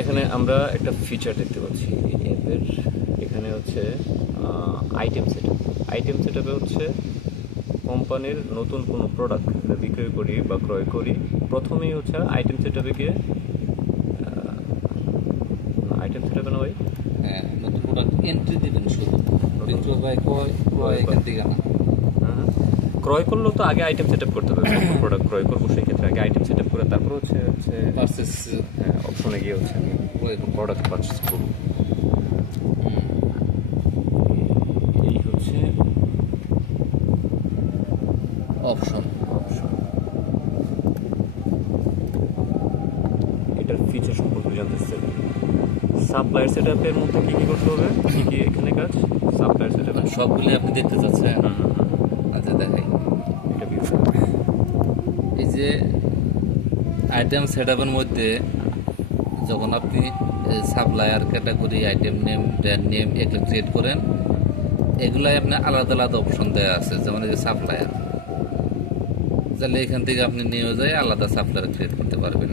এখানে আমরা একটা ফিচার দেখতে পাচ্ছি এই অ্যাপের। এখানে হচ্ছে আইটেম সেটআপ। আইটেম সেটআপে হচ্ছে কোম্পানির নতুন কোনো প্রোডাক্ট আমরা বিক্রয় করি বা ক্রয় করি, প্রথমেই হচ্ছে আইটেম সেটআপে গিয়ে আইটেম সেটআপে না ভাই, হ্যাঁ, নতুন প্রোডাক্ট এন্ট্রি দিবেন শুধু, বিক্রয় বা ক্রয় এখান থেকে না। ক্রয় করলেও তো আগে আইটেম সেটআপ করতে হবে। নতুন প্রোডাক্ট ক্রয় করবো, সেই ক্ষেত্রে আগে আইটেম সেটআপ করে তারপর হচ্ছে পারচেস অপশনে গিয়ে হচ্ছে আমি প্রোডাক্ট পারচেস করবো। এই হচ্ছে অপশন। এটার ফিচার সম্পর্কে জানতে চাই। সাপ্লায়ার সেটআপের মধ্যে কি কি করতে হবে, কি কি এখানে কাজ সাপ্লায়ার সেটআপে? সবগুলি আপনি দেখতে চাচ্ছেন? আচ্ছা, দেখাই। এটা কি এই যে আইটেম সেটআপের মধ্যে যখন আপনি supplier category, item name, brand name এগুলো ক্রিয়েট করেন, এগুলাই আপনার আলাদা আলাদা অপশন দেওয়া আছে। যেমন এই যে সাপ্লায়ার, তাহলে এখান থেকে আপনি নিয়ে যায় আলাদা সাপ্লায়ার ক্রিয়েট করতে পারবেন।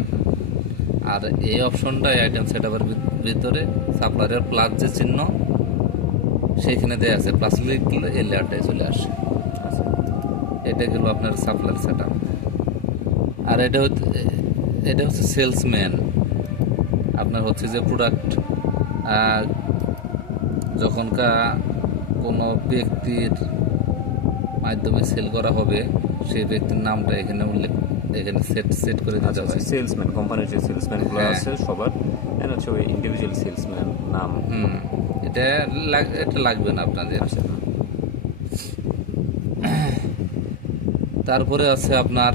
আর এই অপশনটা আইটেম সেটআপের ভিতরে সাপ্লায়ারের প্লাস যে চিহ্ন সেইখানে দেওয়া আছে, প্লাস লিখলে এই লেয়ারটাই চলে আসে। এটা গেল আপনার সাপ্লায়ার সেটআপ। আর এটা হচ্ছে সেলসম্যান। আপনার হচ্ছে যে প্রোডাক্ট যখনকার কোনো ব্যক্তির মাধ্যমে সেল করা হবে, সেই ব্যক্তির নামটা এখানে সেট করে দিতে হবে। সেলসম্যান, কোম্পানির যে সেলসম্যানগুলো আছে সবার এখানে হচ্ছে ওই ইন্ডিভিজুয়াল সেলসম্যান নাম। এটা লাগবে না আপনাদের। তারপরে আছে আপনার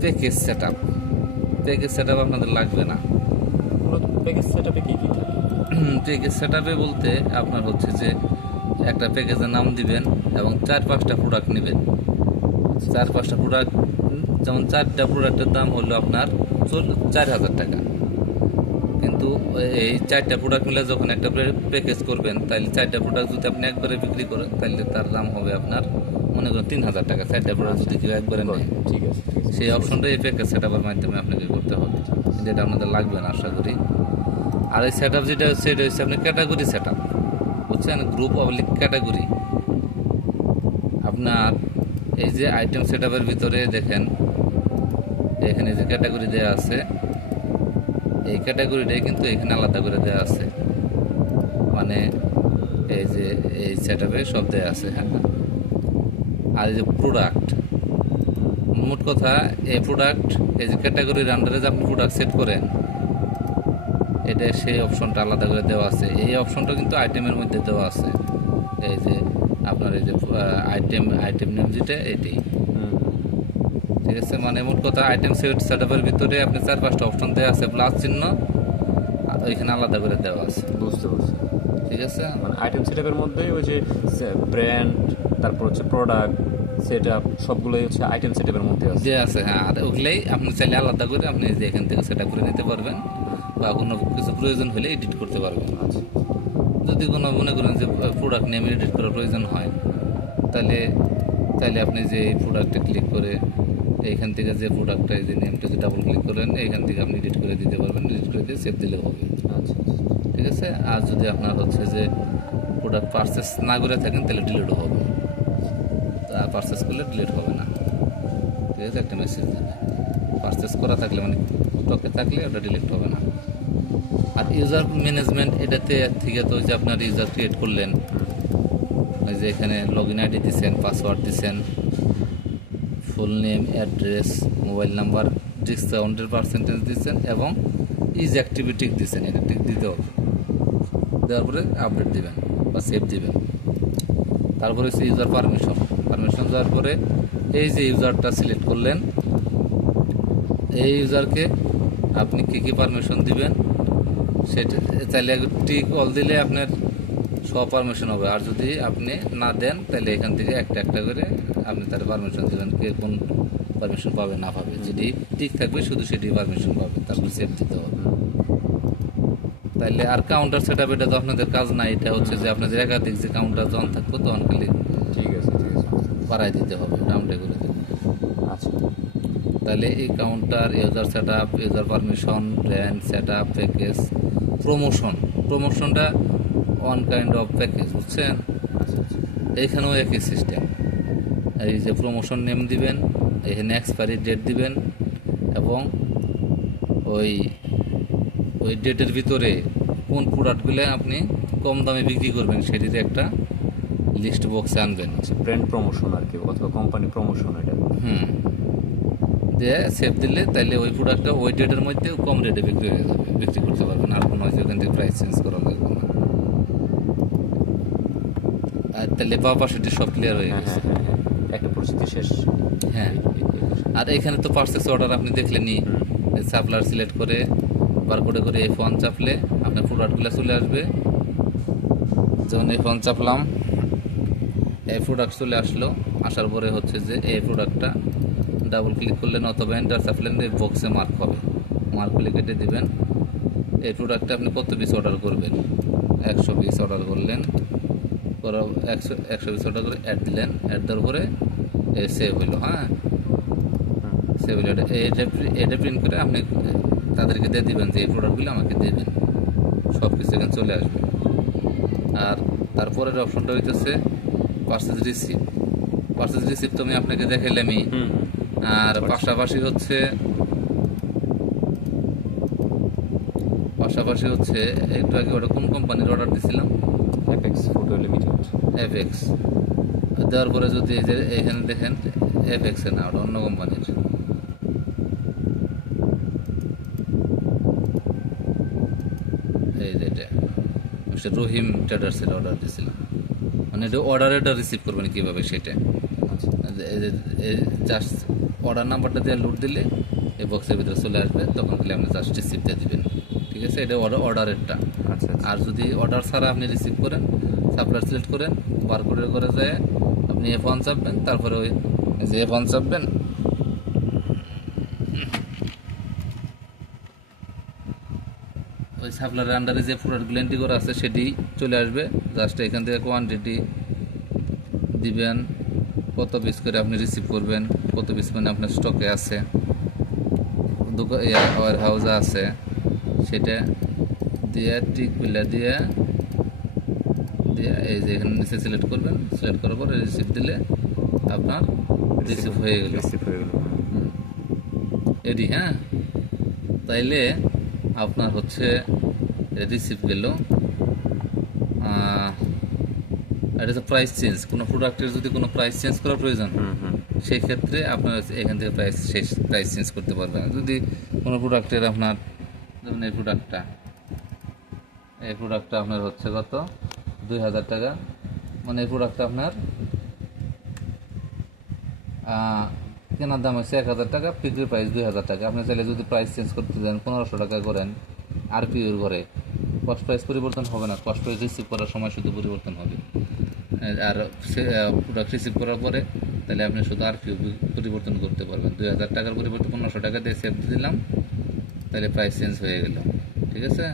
প্যাকেজ সেটআপ। প্যাকেজ সেটআপ আপনাদের লাগবে না। প্যাকেজ সেটআপে কি কি থাকে? প্যাকেজ সেটআপে বলতে আপনার হচ্ছে যে একটা প্যাকেজের নাম দিবেন এবং 4-5টা প্রোডাক্ট নেবেন। 4-5টা প্রোডাক্ট, যেমন 4টা প্রোডাক্টের দাম হলো আপনার 4,000 টাকা। কিন্তু এই 4টা প্রোডাক্ট মিলে যখন একটা প্যাকেজ করবেন, তাহলে 4টা প্রোডাক্ট যদি আপনি একবারে বিক্রি করেন, তাহলে তার দাম হবে আপনার মনে করেন 3,000 টাকা। 4টা প্রোডাক্ট যদি কেউ একবারে নেয়, ঠিক আছে। সেই অপশনটা এই প্যাকেজ সেটআপের মাধ্যমে আপনাকে করতে হবে, যেটা আপনাদের লাগবে না আশা করি। আর এই সেটআপ যেটা হচ্ছে, এটা হচ্ছে আপনি ক্যাটাগরি সেটআপ, বুঝছেন? Group oblique category. আপনার এই যে আইটেম সেটআপের ভিতরে দেখেন, এখানে যে ক্যাটাগরি দেওয়া আছে, এই ক্যাটাগরিটাই কিন্তু এখানে আলাদা করে দেওয়া আছে। মানে এই যে এই সেটআপে সব দেওয়া আছে। হ্যাঁ, আর এই যে প্রোডাক্ট, মোট কথা এই প্রোডাক্ট, এই যে ক্যাটাগরির আন্ডারে যে আপনি প্রোডাক্ট সেট করেন, এটা সেই অপশনটা আলাদা করে দেওয়া আছে। এই অপশনটা কিন্তু আইটেমের মধ্যে দেওয়া আছে। এই যে আপনার এই যে আইটেম নেম যেটা, এটাই ঠিক আছে। মানে মোট কথা আইটেম সেটআপের ভিতরে আপনি 4-5টা অপশন দেওয়া আছে, প্লাস চিহ্ন ওইখানে আলাদা করে দেওয়া আছে। বুঝতে পারছি। ঠিক আছে, মানে আইটেম সেটআপের মধ্যে ওই যে ব্র্যান্ড, তারপর হচ্ছে প্রোডাক্ট সেটআপ, সবগুলোই হচ্ছে আইটেম সেটআপের মধ্যে আছে। হ্যাঁ, আর ওগুলাই আপনি চাইলে আলাদা করে আপনি যে এখান থেকে সেটআপ করে নিতে পারবেন, বা কোনো কিছু প্রয়োজন হলে এডিট করতে পারবেন। আচ্ছা, যদি কোনো মনে করেন যে প্রোডাক্ট নেম এডিট করার প্রয়োজন হয়, তাহলে আপনি যে এই প্রোডাক্টে ক্লিক করে এইখান থেকে যে প্রোডাক্টটা, এই যে নেমটা যে ডাবল ক্লিক করেন, এইখান থেকে আপনি এডিট করে দিতে পারবেন। এডিট করে দিয়ে সেভ দিলেও হবে। আচ্ছা, ঠিক আছে। আর যদি আপনার হচ্ছে যে প্রোডাক্ট পারচেস না করে থাকেন, তাহলে ডিলিটও হবে। পারচেস করলে ডিলিট হবে না। ঠিক আছে, একটা মেসেজ দেবে। পারচেস করা থাকলে মানে স্টকে থাকলে ওটা ডিলিট হবে না। আর ইউজার ম্যানেজমেন্ট, এটাতে থেকে তো যে আপনার ইউজার ক্রিয়েট করলেন, ওই যে এখানে লগ ইন আইডি দিচ্ছেন, পাসওয়ার্ড দিচ্ছেন, full name, address, mobile number, ডিসকাউন্টের পার্সেন্টেজ দিচ্ছেন এবং ইজ অ্যাক্টিভিটি দিচ্ছেন। এটা ঠিক দিতে হবে। দেওয়ার পরে আপডেট দিবেন বা সেভ দিবেন। তারপরে হচ্ছে ইউজার পারমিশন দেওয়ার পরে এই যে ইউজারটা সিলেক্ট করলেন, এই ইউজারকে আপনি কী পারমিশন দিবেন সেটা চাইলে টিক অল দিলে আপনার সব পারমিশন হবে। আর যদি আপনি না দেন, তাহলে এখান থেকে একটা একটা করে আপনি তার পারমিশন দেবেন, কে কোন পারমিশন পাবে না পাবে। যেটি ঠিক থাকবে শুধু সেটি পারমিশন পাবে, তারপর সেভ দিতে হবে। তাইলে আর কাউন্টার সেটআপ, এটা তো আপনাদের কাজ নাই। এটা হচ্ছে যে আপনাদের একাধিক যে কাউন্টার যখন থাকবো তখন খালি ঠিক আছে, বাড়াই দিতে হবে, রাউন্ডে করে দেবেন। আচ্ছা, তাহলে এই counter, user set up, user permission, brand set up, package, প্রমোশনটা ওয়ান কাইন্ড অফ প্যাকেজ, বুঝছেন? আচ্ছা আচ্ছা। এইখানেও একই সিস্টেম। এই যে প্রমোশন নেম দিবেন, এখানে এক্সপায়ারি ডেট দিবেন, এবং ওই ওই ডেটের ভিতরে কোন প্রোডাক্টগুলো আপনি কম দামে বিক্রি করবেন সেটির একটা লিস্ট বক্সে আনবেন। ব্র্যান্ড প্রমোশন আর কি, অথবা কোম্পানি প্রমোশন এটা। হুম, দিয়ে সেভ দিলে তাইলে ওই প্রোডাক্টটা ওই ডেটের মধ্যে কম রেটে বিক্রি হয়ে যাবে, বিক্রি করতে পারবেন। আর কোনো ওখান থেকে প্রাইস চেঞ্জ করা লাগবে না। আর তাহলে বা পাশেটি সব ক্লিয়ার হয়ে হ্যাঁ গেছে। হ্যাঁ হ্যাঁ হ্যাঁ, একটা পরিস্থিতি শেষ। হ্যাঁ, আর এখানে তো পারচেস অর্ডার আপনি দেখলেনি, সাপ্লায়ার সিলেক্ট করে বারকোডে করে F1 চাপলে আপনার প্রোডাক্টগুলো চলে আসবে। যখন F1 চাপলাম, এই প্রোডাক্ট চলে আসলো। আসার পরে হচ্ছে যে এই প্রোডাক্টটা ডাবল ক্লিক করলেন অথবা এন্টার চাপলেন, এই বক্সে মার্ক হবে, মার্ক হলে কেটে দিবেন। এই প্রোডাক্টটা আপনি কত পিস অর্ডার করবেন? 100 পিস অর্ডার করলেন, করা 100 পিস অর্ডার করে অ্যাড দিলেন, অ্যাড দেওয়ার পরে সেভ হইলো। হ্যাঁ, সেভ হইলো। এটা প্রিন্ট করে আপনি তাদেরকে দিয়ে দিবেন যে এই প্রোডাক্টগুলো আমাকে দেবেন, সব কিছু এখানে চলে আসবে। আর তারপরের অপশনটা হইতেছে পার্সেস রিসিপ্ট। পার্সেস রিসিপ্ট তো আমি আপনাকে দেখাইলামই। আর পাশাপাশি হচ্ছে একটু আগে ওটা কোন কোম্পানির অর্ডার দিছিলাম? Apex food limited. এফএক্স দেওয়ার পরে যদি এই যে এখানে দেখেন, এফএক্সে না, ওটা অন্য কোম্পানির। এই যে এটা মিস্টার রহিম ট্রেডার্সের অর্ডার দিয়েছিলাম। মানে এটা অর্ডারটা রিসিভ করবেন কীভাবে সেটা, আচ্ছা জাস্ট অর্ডার নাম্বারটা দিয়ে লোড দিলে এই বক্সের ভিতরে চলে আসবে, তখন দিলে আপনি জাস্ট রিসিভ দিয়ে দেবেন। ঠিক আছে, এটা অর্ডারেরটা। আচ্ছা আচ্ছা। আর যদি অর্ডার ছাড়া আপনি রিসিভ করেন, সাপ্লায়ার সিলেক্ট করেন, বারকোডের করে যায় আপনি F1 চাপবেন, তারপরে ওই যে F1 চাপবেন, ওই সাপ্লায়ারের আন্ডারে যে প্রোডাক্টগুলো এন্ট্রি করা আছে সেটি চলে আসবে। জাস্ট এখান থেকে কোয়ান্টিটি দিবেন, কত পিস করে আপনি রিসিভ করবেন, কত পিস মানে আপনার স্টকে আছে, ওয়ার হাউসে আছে, সেটা দিয়ে টিক বিলা দিয়ে এই যে এখানে নিচে সিলেক্ট করবেন। সিলেক্ট করার পরে রিসিভ দিলে আপনার রিসিভ হয়ে গেল। রিসিভ হয়ে গেল। এডি। হ্যাঁ, তাইলে আপনার হচ্ছে রিসিভ গেল। এটা হচ্ছে প্রাইস চেঞ্জ। কোনো প্রোডাক্টের যদি কোনো প্রাইস চেঞ্জ করার প্রয়োজন, সেই ক্ষেত্রে আপনার এখান থেকে প্রাইস চেঞ্জ করতে পারবেন। যদি কোনো প্রোডাক্টের আপনার, ধরুন এই প্রোডাক্টটা আপনার হচ্ছে কত, 2000 টাকা, মানে এই প্রোডাক্টটা আপনার কেনার দাম হচ্ছে 1000 টাকা, বিক্রি প্রাইস 2000 টাকা। আপনি চাইলে যদি প্রাইস চেঞ্জ করতে দেন 1500 টাকা করেন, আরপিওর ঘরে কস্ট প্রাইস পরিবর্তন হবে না, কস্ট প্রাইস রিসিভ করার সময় শুধু পরিবর্তন হবে। আর প্রোডাক্ট রিসিভ করার পরে তাহলে আপনি শুধু আরপিও পরিবর্তন করতে পারবেন। 2000 টাকার পরিবর্তে 1500 টাকা দিয়ে সেভ দিলাম, তাহলে প্রাইস চেঞ্জ হয়ে গেল। ঠিক আছে,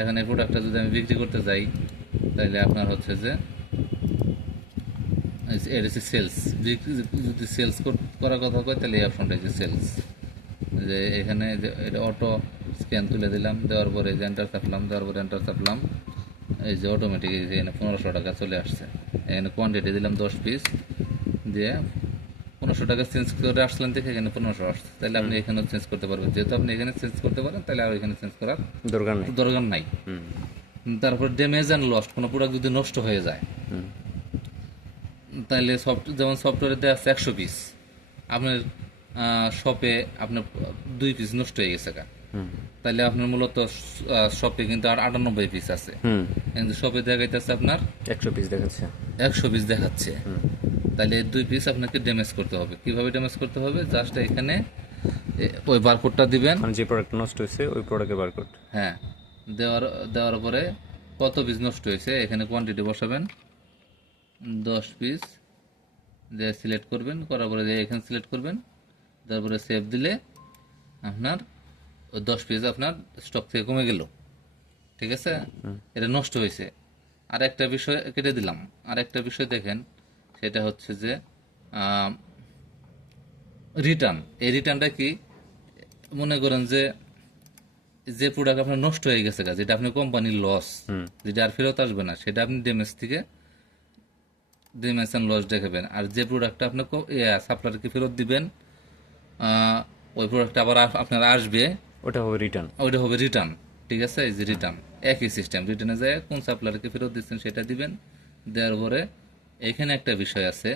এখন এই প্রোডাক্টটা যদি আমি বিক্রি করতে যাই, তাহলে আপনার হচ্ছে যে এটা হচ্ছে সেলস। যদি সেলস করার কথা কয়, তাহলে এই অপশনটা হচ্ছে সেলস। যে এখানে যে এটা অটো স্ক্যান তুলে দিলাম, দেওয়ার পরে যে এন্টার চাপলাম, দেওয়ার পরে এন্টার চাপলাম, এই যে অটোমেটিক এখানে 1500 টাকা চলে আসছে। এখানে কোয়ান্টিটি দিলাম 10 পিস, দিয়ে 1500 টাকা চেঞ্জ করে আসলেন, দেখে এখানে 1500 আসছে। তাহলে আপনি এখানেও চেঞ্জ করতে পারবেন। যেহেতু আপনি এখানে চেঞ্জ করতে পারেন, তাহলে আর এখানে চেঞ্জ করার দরকার নাই। তারপর ড্যামেজ অ্যান্ড লস্ট, কোনো প্রোডাক্ট যদি নষ্ট হয়ে যায়, তাহলে যেমন সফটওয়্যারে দেওয়া আছে 100 পিস, আপনার শপে আপনার 2 পিস নষ্ট হয়ে গেছে, তাহলে আপনার মূলত শপে কিন্তু আর 98 পিস আছে, কিন্তু শপে দেখাইতেছে আপনার 100 পিস দেখাচ্ছে, 100 পিস দেখাচ্ছে। তাহলে 2 পিস আপনাকে ড্যামেজ করতে হবে। কিভাবে ড্যামেজ করতে হবে? জাস্ট এখানে ওই বারকোডটা দিবেন, মানে যে প্রোডাক্ট নষ্ট হয়েছে ওই প্রোডাক্টের বারকোড। হ্যাঁ, দেওয়ার পরে কত পিস নষ্ট হয়েছে এখানে কোয়ান্টিটি বসাবেন, 10 পিস দিয়ে সিলেক্ট করবেন, করার পরে এখানে সিলেক্ট করবেন, তারপরে সেভ দিলে আপনার ওই 10 পিস আপনার স্টক থেকে কমে গেল। ঠিক আছে, এটা নষ্ট হয়েছে। আর একটা বিষয় কেটে দিলাম। আর একটা বিষয় দেখেন, সেটা হচ্ছে যে রিটার্ন, এই রিটার্নটা কি, মনে করেন যে যে প্রোডাক্ট আপনার নষ্ট হয়ে গেছে গা, যেটা আপনার কোম্পানির লস, যেটা আর ফেরত আসবে না, সেটা আপনি ড্যামেজ থেকে ড্যামেজ অ্যান্ড লস দেখাবেন। আর যে প্রোডাক্টটা আপনি সাপ্লায়ারকে ফেরত দিবেন, ওই প্রোডাক্টটা আবার আপনার আসবে, ওটা হবে রিটার্ন। ওইটা হবে রিটার্ন। ঠিক আছে, এই যে রিটার্ন, একই সিস্টেম। রিটার্নে যায় কোন সাপ্লায়ারকে ফেরত দিচ্ছেন সেটা দিবেন, দেওয়ার পরে এখানে একটা বিষয় আছে,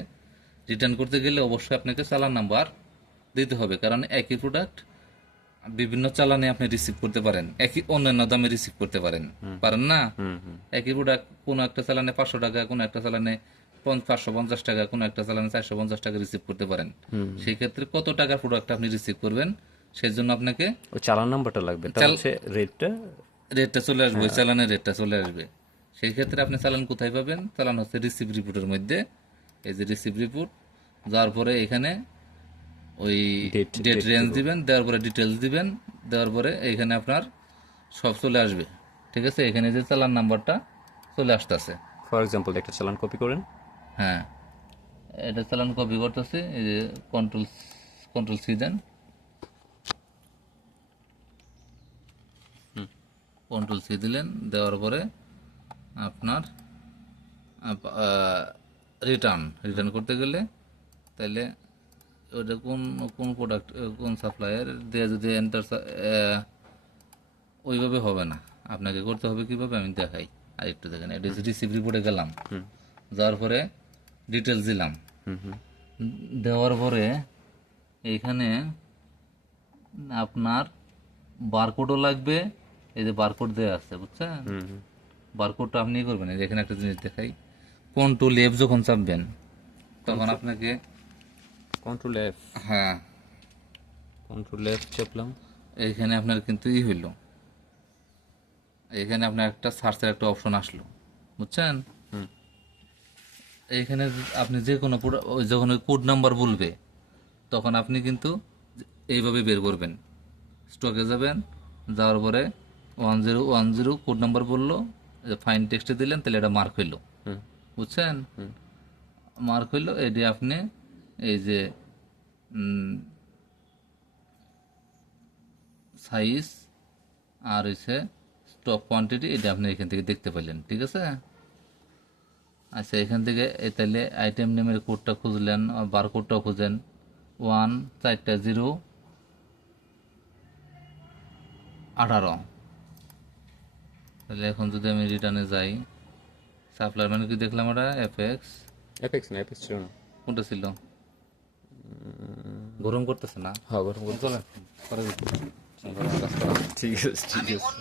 রিটার্ন করতে গেলে অবশ্যই আপনাকে চালান নাম্বার দিতে হবে, কারণ একই প্রোডাক্ট বিভিন্ন চালানে আপনি রিসিভ করতে পারেন, একই অন্যান্য দামে রিসিভ করতে পারেন, পারেন না? একই প্রোডাক্ট কোনো একটা চালানে 500 টাকা, কোনো একটা চালানে 550 টাকা, কোনো একটা চালানে 450 টাকা রিসিভ করতে পারেন। সেই ক্ষেত্রে কত টাকার প্রোডাক্ট আপনি রিসিভ করবেন, সেই জন্য আপনাকে ওই চালান নাম্বারটা লাগবে, তাহলে হচ্ছে রেটটা চলে আসবে, ওই চালানের রেটটা চলে আসবে। সেই ক্ষেত্রে আপনি চালান কোথায় পাবেন? চালান হচ্ছে রিসিভ রিপোর্টের মধ্যে, এই যে রিসিভ রিপোর্ট, যাওয়ার পরে এখানে ওই ডেট রেঞ্জ দিবেন, দেওয়ার পরে ডিটেলস দিবেন, দেওয়ার পরে এখানে আপনার সব চলে আসবে। ঠিক আছে, এখানে যে চালান নাম্বারটা চলে আসতেছে। ফর এক্সাম্পল একটা চালান কপি করেন। হ্যাঁ, এটা চালান কপি করতেছে, এই যে কন্ট্রোল সি দেন, কন্ট্রোল সি দিলেন, দেওয়ার পরে আপনার রিটার্ন করতে গেলে তাহলে ওটা কোন কোন প্রোডাক্ট, কোন সাপ্লায়ার দিয়ে যদি এন্টার, ওইভাবে হবে না, আপনাকে করতে হবে কিভাবে আমি দেখাই। আর একটু দেখেন, এটা রিসিভ রিপোর্টে গেলাম, যাওয়ার পরে ডিটেলস দিলাম, দেওয়ার পরে এইখানে আপনার বারকোডও লাগবে, এই যে বারকোড দেওয়া আছে, বুঝছেন? বারকোডটা আপনি করবেন, এই যে এখানে একটা জিনিস দেখাই, কন্ট্রোল এফ যখন চাপবেন তখন আপনাকে কন্ট্রোল এফ, হ্যাঁ কন্ট্রোল এফ চাপলাম, এইখানে আপনার কিন্তু হইল, এইখানে আপনার একটা সার্চের একটা অপশন আসলো, বুঝছেন? এইখানে আপনি যে কোনো ওই যখন ওই কোড নাম্বার বলবে তখন আপনি কিন্তু এইভাবে বের করবেন, স্টকে যাবেন, যাওয়ার পরে 1010 কোড নাম্বার বললো, ফাইন টেক্সটে দিলেন, তাহলে এটা মার্ক হইলো, বুঝছেন? মার্ক হইলো, এটি আপনি এই যে সাইজ আর হচ্ছে স্টক কোয়ান্টিটি, এটা আপনি এখান থেকে দেখতে পেলেন। ঠিক আছে, আচ্ছা, এখান থেকে তাহলে আইটেম নেমের কোডটা খুঁজলেন, বার কোডটাও খুঁজেন, 14018। তাহলে এখন যদি আমি রিটার্নে যাই, সাপ্লায়ার মানে কি দেখলাম, এটা এফএক্স না, এফএক্স ছিল না, কোনটা ছিল? গরম করতেছে না? হ্যাঁ গরম করতে, চলে পরে ঠিক আছে ঠিক আছে।